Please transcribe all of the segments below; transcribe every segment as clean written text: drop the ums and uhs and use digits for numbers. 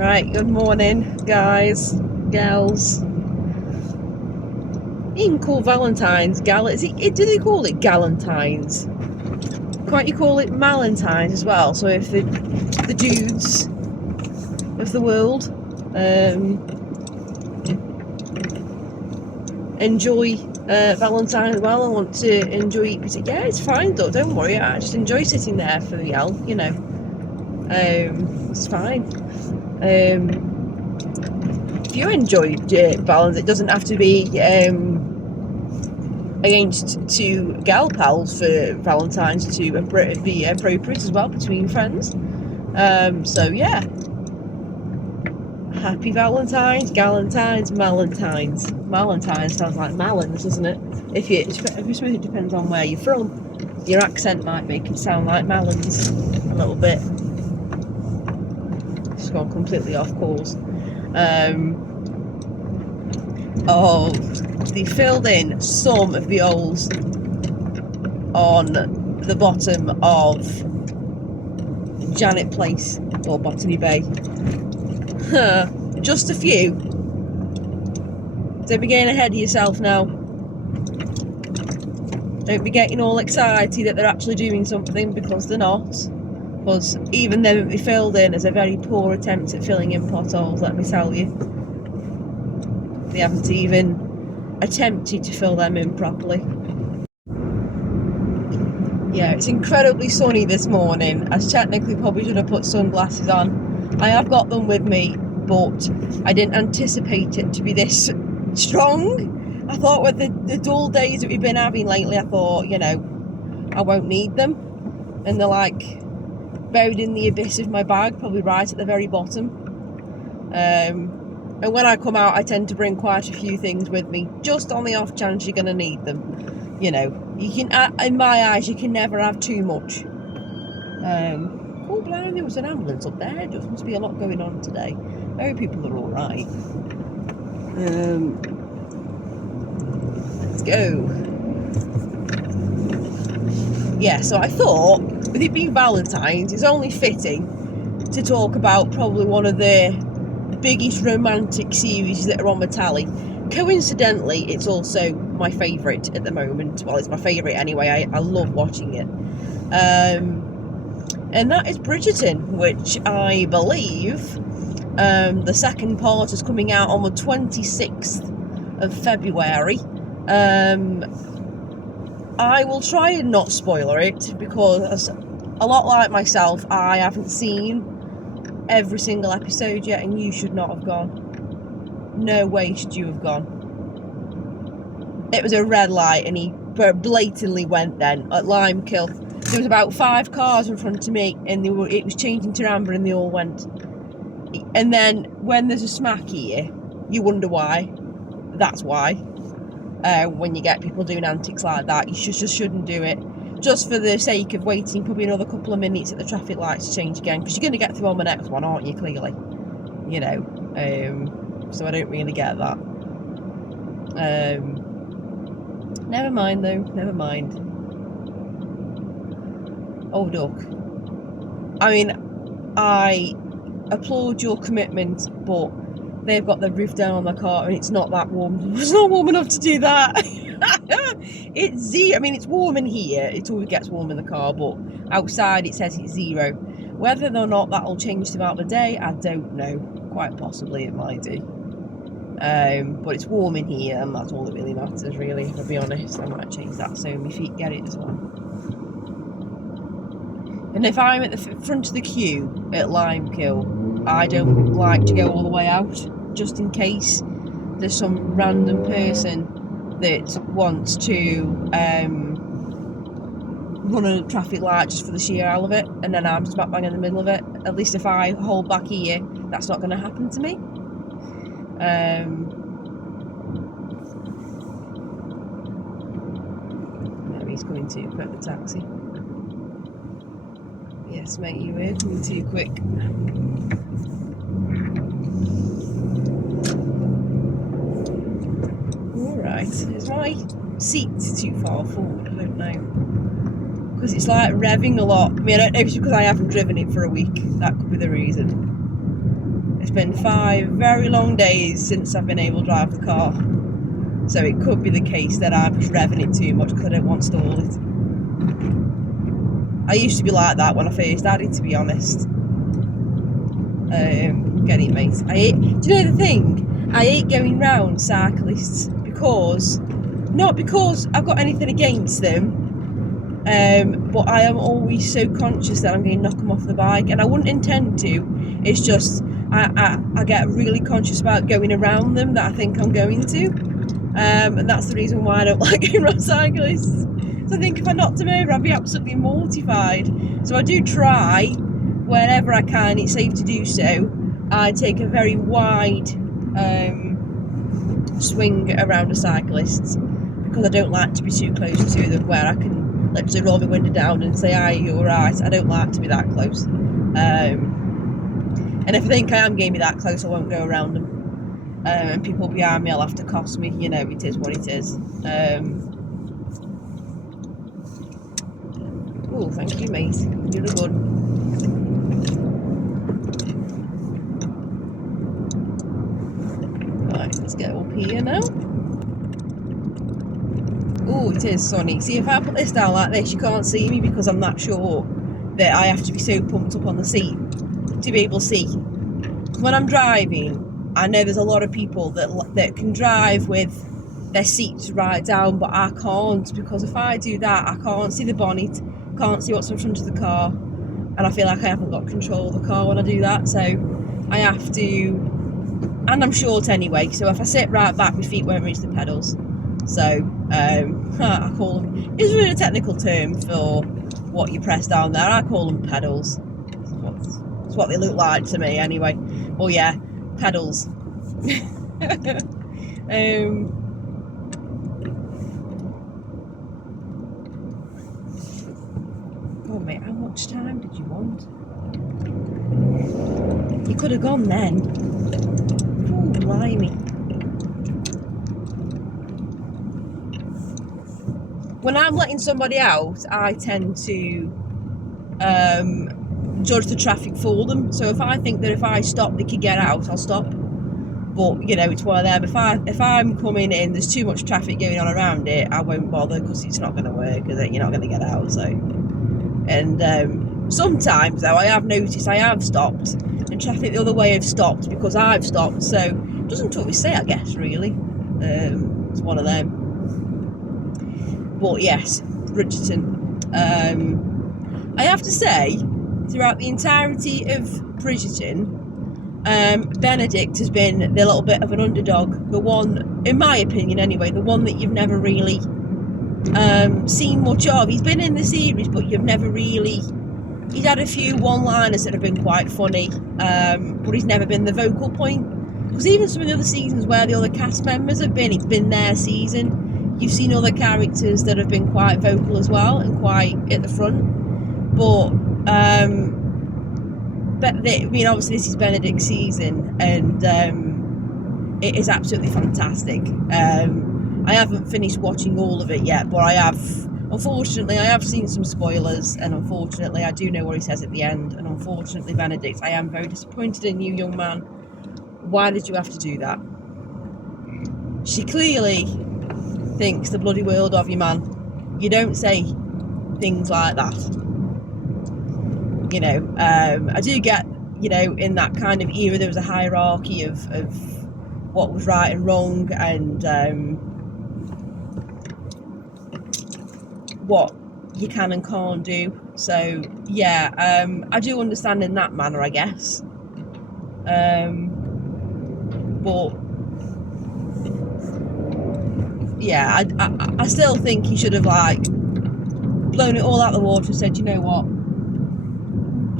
Right, good morning, guys, gals. You can call Valentines do they call it Galentines? Can't you call it Malentines as well? So if the dudes of the world enjoy Valentine as well, I want to enjoy it. Yeah, it's fine though, don't worry. I just enjoy sitting there for the L, you know. It's fine. If you enjoy Valentine's, it doesn't have to be against two gal pals for Valentine's to be appropriate as well between friends. So yeah, happy Valentine's, Galentines, Malentines. Malentines sounds like Malins, doesn't it? I suppose it depends on where you're from. Your accent might make it sound like Malins a little bit. It's gone completely off course. They filled in some of the holes on the bottom of Janet Place or Botany Bay. Just a few. Don't be getting ahead of yourself now. Don't be getting all excited that they're actually doing something, because they're not. Because even though they filled in as a very poor attempt at filling in potholes, let me tell you. They haven't even attempted to fill them in properly. Yeah, it's incredibly sunny this morning. I technically probably should have put sunglasses on. I have got them with me, but I didn't anticipate it to be this strong. I thought with the dull days that we've been having lately, I thought, you know, I won't need them. And they're like buried in the abyss of my bag, probably right at the very bottom. And when I come out, I tend to bring quite a few things with me, just on the off chance you're going to need them. You know, you can, in my eyes, you can never have too much. Oh, blind, there was an ambulance up there. There must be a lot going on today. I hope people are all right. Let's go. Yeah, so I thought, with it being Valentine's, it's only fitting to talk about probably one of the biggest romantic series that are on my tally. Coincidentally, it's also my favourite at the moment. Well, it's my favourite anyway. I love watching it. And that is Bridgerton, which I believe the second part is coming out on the 26th of February. I will try and not spoiler it, because a lot like myself, I haven't seen every single episode yet, and you should not have gone. No way should you have gone. It was a red light and he blatantly went then at Limekill. There was about 5 cars in front of me and it was changing to amber and they all went. And then when there's a smack here, you wonder why. That's why. When you get people doing antics like that, you just shouldn't do it. Just for the sake of waiting probably another couple of minutes at the traffic lights to change again, because you're going to get through on the next one, aren't you, clearly? You know, so I don't really get that. Never mind though, never mind. Oh, duck. I mean, I applaud your commitment, but they've got the roof down on the car and it's not that warm. It's not warm enough to do that. It's zero. I mean, it's warm in here. It always gets warm in the car, but outside it says it's 0. Whether or not that'll change throughout the day, I don't know. Quite possibly it might do. But it's warm in here, and that's all that really matters, really, to be honest. I might change that so my feet get it as well. And if I'm at the front of the queue at Limekill, I don't like to go all the way out, just in case there's some random person that wants to run a traffic light just for the sheer hell of it, and then I'm smack bang in the middle of it. At least if I hold back here, that's not going to happen to me. There he's coming too quick, the taxi. Yes, mate, you were coming too quick. Alright, is my seat too far forward? I don't know. Because it's like revving a lot. I mean, I don't know if it's because I haven't driven it for a week. That could be the reason. It's been 5 very long days since I've been able to drive the car. So it could be the case that I'm just revving it too much because I don't want to stall it. I used to be like that when I first had it, to be honest. Get it, mate. Do you know the thing? I hate going round cyclists not because I've got anything against them, but I am always so conscious that I'm going to knock them off the bike, and I wouldn't intend to. It's just I get really conscious about going around them that I think I'm going to, and that's the reason why I don't like going around cyclists. So I think if I knocked them over, I'd be absolutely mortified. So I do try, whenever I can, it's safe to do so, I take a very wide swing around a cyclist, because I don't like to be too close to them where I can literally roll my window down and say, "Hi, you alright?" I don't like to be that close. And if I think I am going to be that close, I won't go around them. And people behind me will have to cost me, you know, it is what it is. Oh, thank you, mate. You're a good. Right, let's get up here now. Oh, it is sunny. See, if I put this down like this, you can't see me because I'm that short that I have to be so pumped up on the seat to be able to see. When I'm driving, I know there's a lot of people that can drive with their seats right down, but I can't, because if I do that, I can't see the bonnet, can't see what's in front of the car, and I feel like I haven't got control of the car when I do that. So I have to, and I'm short anyway, so if I sit right back, my feet won't reach the pedals. So I call them, it's really a technical term for what you press down there. I call them pedals. It's what they look like to me anyway. Oh yeah, pedals. Oh mate, how much time did you want? You could have gone then. Oh blimey. When I'm letting somebody out, I tend to judge the traffic for them. So if I think that if I stop they could get out, I'll stop. But you know, it's one of them. If I'm coming in, there's too much traffic going on around it, I won't bother, because it's not going to work, because you're not going to get out. So, and sometimes though, I have noticed I have stopped, and traffic the other way have stopped because I've stopped. So it doesn't always say, I guess, really. It's one of them. But yes, Bridgerton. I have to say, throughout the entirety of Bridgerton, Benedict has been the little bit of an underdog, the one, in my opinion anyway, the one that you've never really seen much of. He's been in the series, but you've never really, he's had a few one-liners that have been quite funny, but he's never been the vocal point, because even some of the other seasons where the other cast members have been, it's been their season. You've seen other characters that have been quite vocal as well and quite at the front, but I mean, obviously this is Benedict's season, and it is absolutely fantastic. I haven't finished watching all of it yet, but unfortunately I have seen some spoilers, and unfortunately I do know what he says at the end, and unfortunately, Benedict, I am very disappointed in you, young man. Why did you have to do that? She clearly thinks the bloody world of you, man. You don't say things like that. You know, I do get, you know, in that kind of era there was a hierarchy of what was right and wrong, and what you can and can't do. So yeah, I do understand in that manner, I guess. But yeah, I still think he should have like blown it all out the water and said, you know what,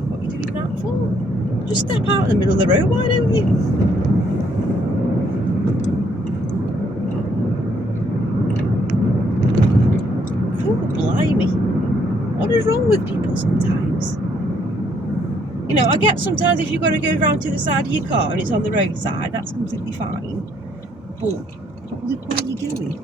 what are you doing that for? Just step out in the middle of the road, why don't you? Oh blimey, what is wrong with people sometimes? You know, I get sometimes if you've got to go round to the side of your car and it's on the roadside, that's completely fine, but look where you're going.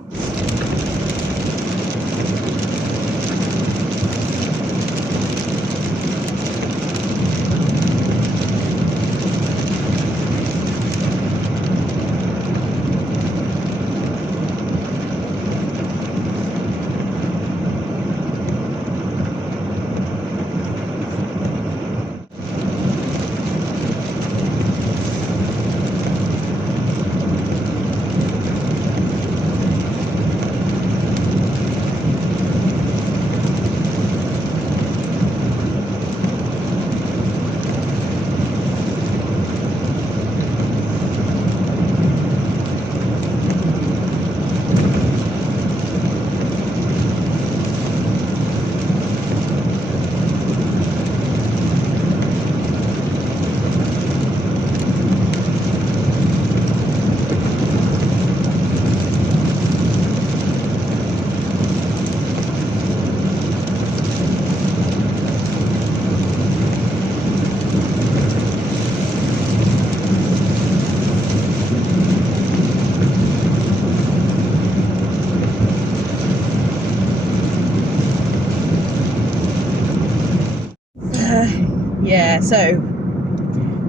so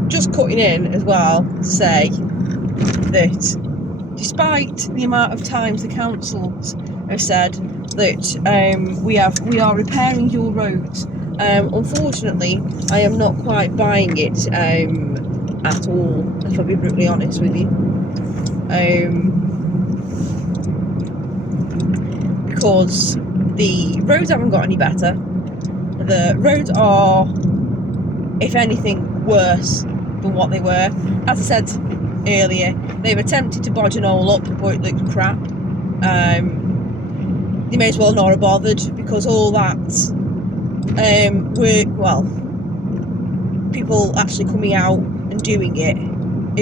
just cutting in as well to say that despite the amount of times the councils have said that we are repairing your roads, unfortunately I am not quite buying it at all, if I'll be brutally honest with you, because the roads haven't got any better. The roads are, if anything, worse than what they were. As I said earlier, they've attempted to bodge an all up, but it looks crap. They may as well not have bothered, because all that work, well, people actually coming out and doing it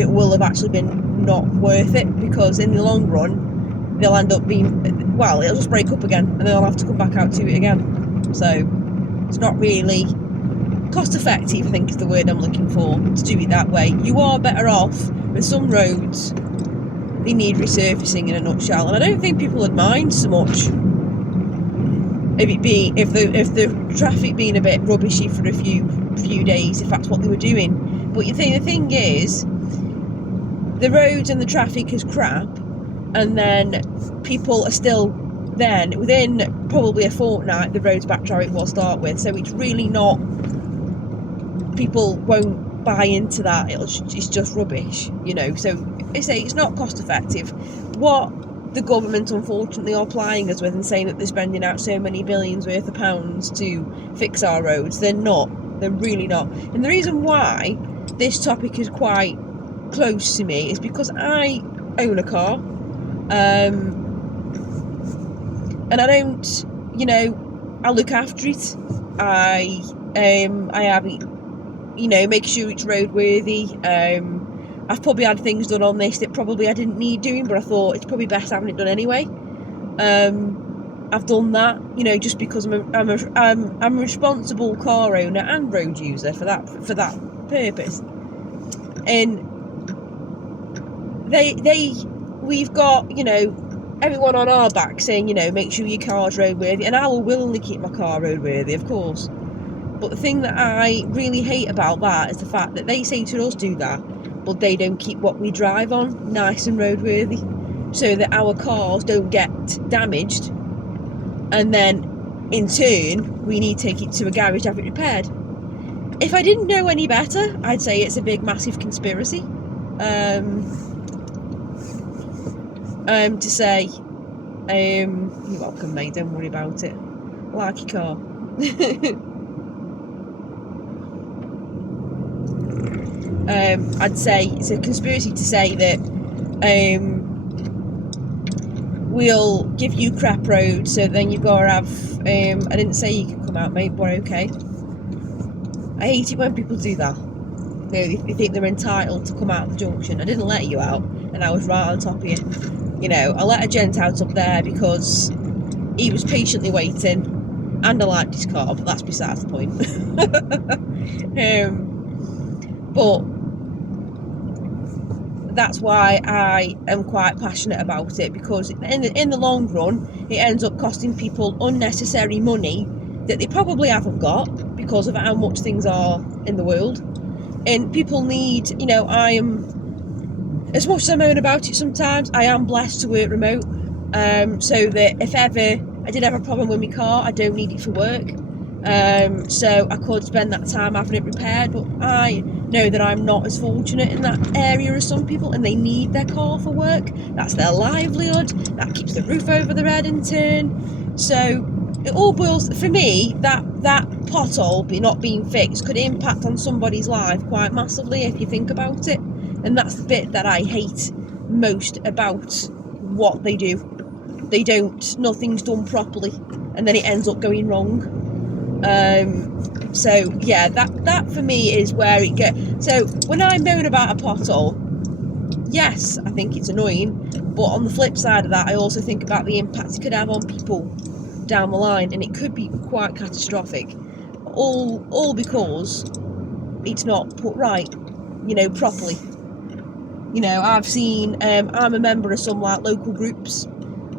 will have actually been not worth it, because in the long run they'll end up being, well, it'll just break up again and they'll have to come back out to it again. So it's not really cost effective, I think is the word I'm looking for, to do it that way. You are better off with some roads, they need resurfacing in a nutshell, and I don't think people would mind so much if the traffic being a bit rubbishy for a few days, if that's what they were doing. But you think the thing is, the roads and the traffic is crap, and then people are still then within probably a fortnight the road's back to how it was to start with. So it's really not, people won't buy into that. It's just rubbish, you know. So I say it's not cost effective. What the government unfortunately are plying us with and saying that they're spending out so many billions worth of pounds to fix our roads, they're not. They're really not. And the reason why this topic is quite close to me is because I own a car, and I don't, you know, I look after it. I have it, you know, make sure it's roadworthy. I've probably had things done on this that probably I didn't need doing, but I thought it's probably best having it done anyway. I've done that, you know, just because I'm a responsible car owner and road user for that purpose. And we've got, you know, everyone on our back saying, you know, make sure your car's roadworthy, and I will willingly keep my car roadworthy, of course. But the thing that I really hate about that is the fact that they say to us do that, but they don't keep what we drive on nice and roadworthy, so that our cars don't get damaged, and then in turn we need to take it to a garage to have it repaired. If I didn't know any better, I'd say it's a big massive conspiracy to say you're welcome mate, don't worry about it, like your car. I'd say it's a conspiracy to say that we'll give you crap roads, so then you've got to have I didn't say you can come out mate, but okay. I hate it when people do that. They think they're entitled to come out of the junction. I didn't let you out, and I was right on top of you. You know, I let a gent out up there because he was patiently waiting, and I liked his car, but that's besides the point. But that's why I am quite passionate about it, because in the long run it ends up costing people unnecessary money that they probably haven't got because of how much things are in the world. And people need, you know, I am, as much as I moan about it sometimes, I am blessed to work remote, so that if ever I did have a problem with my car, I don't need it for work, so I could spend that time having it repaired. But I know that I'm not as fortunate in that area as some people, and they need their car for work. That's their livelihood, that keeps the roof over their head in turn. So it all boils, for me, that pothole not being fixed could impact on somebody's life quite massively if you think about it. And that's the bit that I hate most about what they do. They don't, nothing's done properly, and then it ends up going wrong. So yeah, that for me is where it gets. So when I moan about a pothole, yes, I think it's annoying, but on the flip side of that, I also think about the impact it could have on people down the line, and it could be quite catastrophic, all because it's not put right, you know, properly. You know, I've seen, I'm a member of some like local groups,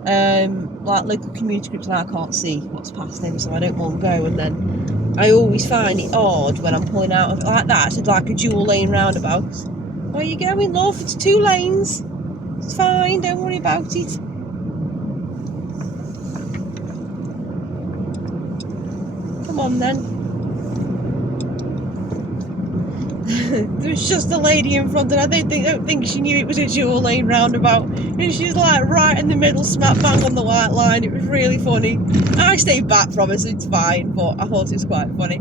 like local community groups, and I can't see what's past them, so I don't want to go. And then I always find it odd when I'm pulling out of like that. It's like a dual lane roundabout. Where are you going, love? It's 2 lanes. It's fine, don't worry about it. Come on then. There was just a lady in front, and I don't think she knew it was a dual lane roundabout, and she's like right in the middle, smack bang on the white line. It was really funny. I stayed back from her, so it's fine, but I thought it was quite funny.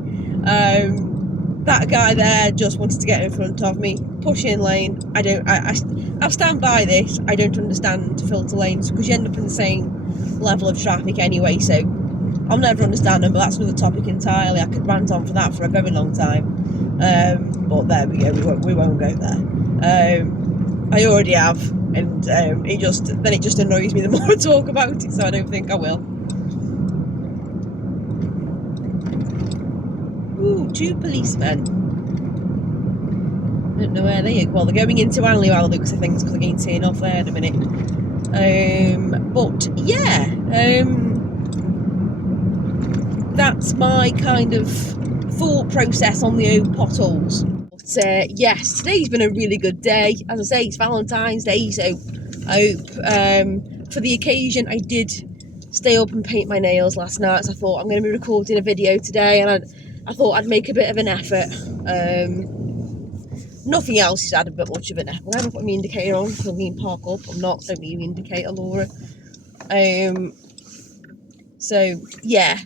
That guy there just wanted to get in front of me, push in lane. I stand by this. I don't understand filter lanes because you end up in the same level of traffic anyway, so I'll never understand them, but that's another topic entirely. I could rant on for that for a very long time. But there we go, we won't go there. I already have, and it just annoys me the more I talk about it, so I don't think I will. Ooh, 2 policemen. I don't know where they are. Well, they're going into Anley because I think it's because they're getting taken off there in a minute. But yeah, that's my kind of thought process on the old potholes. But yes, today's been a really good day. As I say, it's Valentine's Day, so I hope for the occasion I did stay up and paint my nails last night. So I thought I'm going to be recording a video today, and I thought I'd make a bit of an effort. Nothing else has had a bit much of an effort. I haven't put my indicator on so me and park up. Don't need an indicator, Laura. So yeah,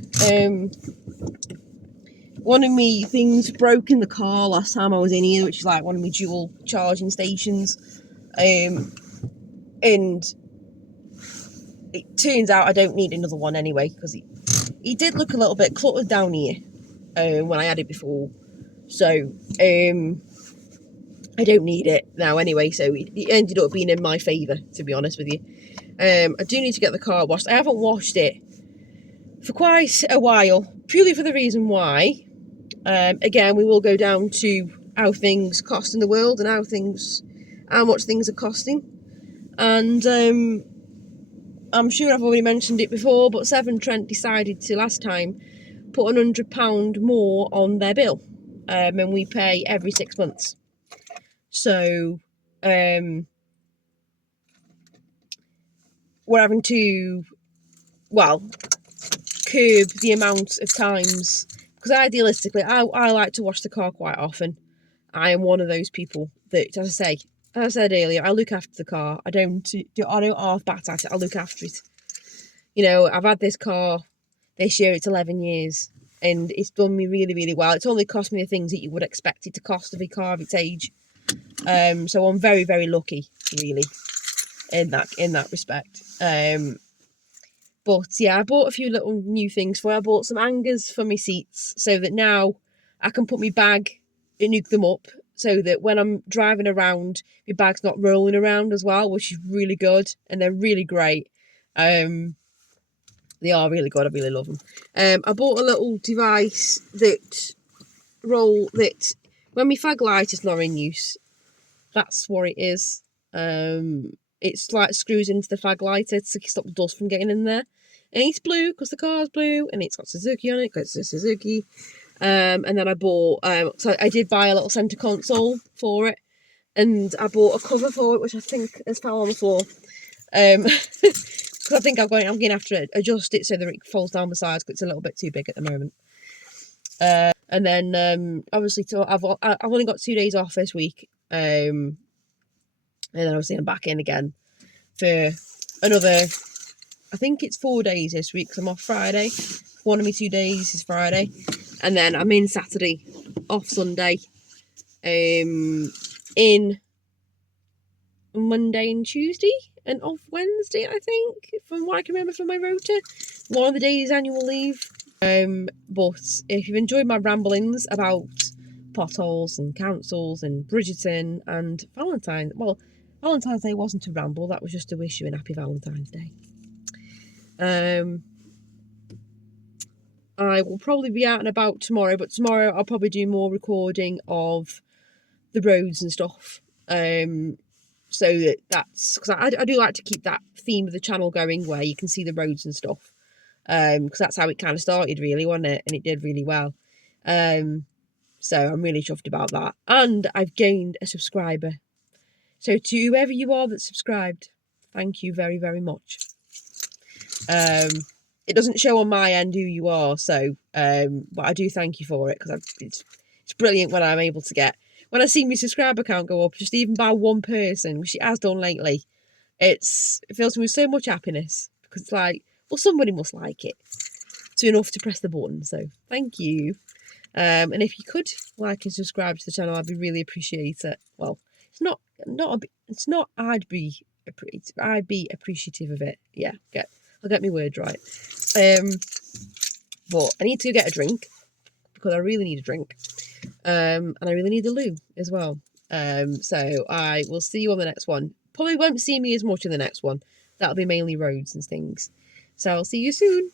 one of me things broke in the car last time I was in here, which is like one of my dual charging stations, and it turns out I don't need another one anyway, because he did look a little bit cluttered down here when I had it before, so I don't need it now anyway, so it ended up being in my favour, to be honest with you. I do need to get the car washed. I haven't washed it for quite a while, purely for the reason why, again, we will go down to how things cost in the world and how much things are costing. And I'm sure I've already mentioned it before, but stoke-on-trent decided to last time put £100 more on their bill, and we pay every 6 months. So we're having to, well, curb the amount of times, because idealistically I like to wash the car quite often. I am one of those people that, as I said earlier, I look after the car. I don't half bat at it. I look after it. You know, I've had this car this year. It's 11 years, and it's done me really, really well. It's only cost me the things that you would expect it to cost of a car of its age. So I'm very, very lucky, really, in that respect. But yeah, I bought a few little new things for it. I bought some hangers for my seats so that now I can put my bag and nuke them up, so that when I'm driving around, my bag's not rolling around as well, which is really good, and they're really great. They are really good. I really love them. I bought a little device that when my fag light is not in use, that's what it is. It's like screws into the fag lighter to stop the dust from getting in there. And it's blue because the car's blue, and it's got Suzuki on it because it's a Suzuki. And then I bought, so I did buy a little centre console for it, and I bought a cover for it, which I think has fell on the floor. Because I think I'm going to have to adjust it so that it falls down the sides, because it's a little bit too big at the moment. And then obviously, I've only got 2 days off this week. And then obviously I'm back in again for another, I think it's 4 days this week, because I'm off Friday. One of my 2 days is Friday. And then I'm in Saturday, off Sunday, in Monday and Tuesday, and off Wednesday, I think, from what I can remember from my rota. One of the days annual leave. But if you've enjoyed my ramblings about potholes and councils and Bridgerton and Valentines, well, Valentine's Day wasn't a ramble, that was just to wish you a happy Valentine's Day. I will probably be out and about tomorrow, but tomorrow I'll probably do more recording of the roads and stuff. So that's because I do like to keep that theme of the channel going, where you can see the roads and stuff. Because that's how it kind of started, really, wasn't it? And it did really well. So I'm really chuffed about that. And I've gained a subscriber. So to whoever you are that's subscribed, thank you very, very much. It doesn't show on my end who you are, so but I do thank you for it, because it's brilliant when I'm able to get, when I see my subscriber count go up, just even by one person, which it has done lately. It fills me with so much happiness, because it's like, well, somebody must like it to enough to press the button. So thank you. And if you could like and subscribe to the channel, I'd be really appreciate it. Well, it's not. I'd be appreciative of it. Yeah, I'll get my words right. But I need to get a drink, because I really need a drink. And I really need a loo as well. So I will see you on the next one. Probably won't see me as much in the next one. That'll be mainly roads and things. So I'll see you soon.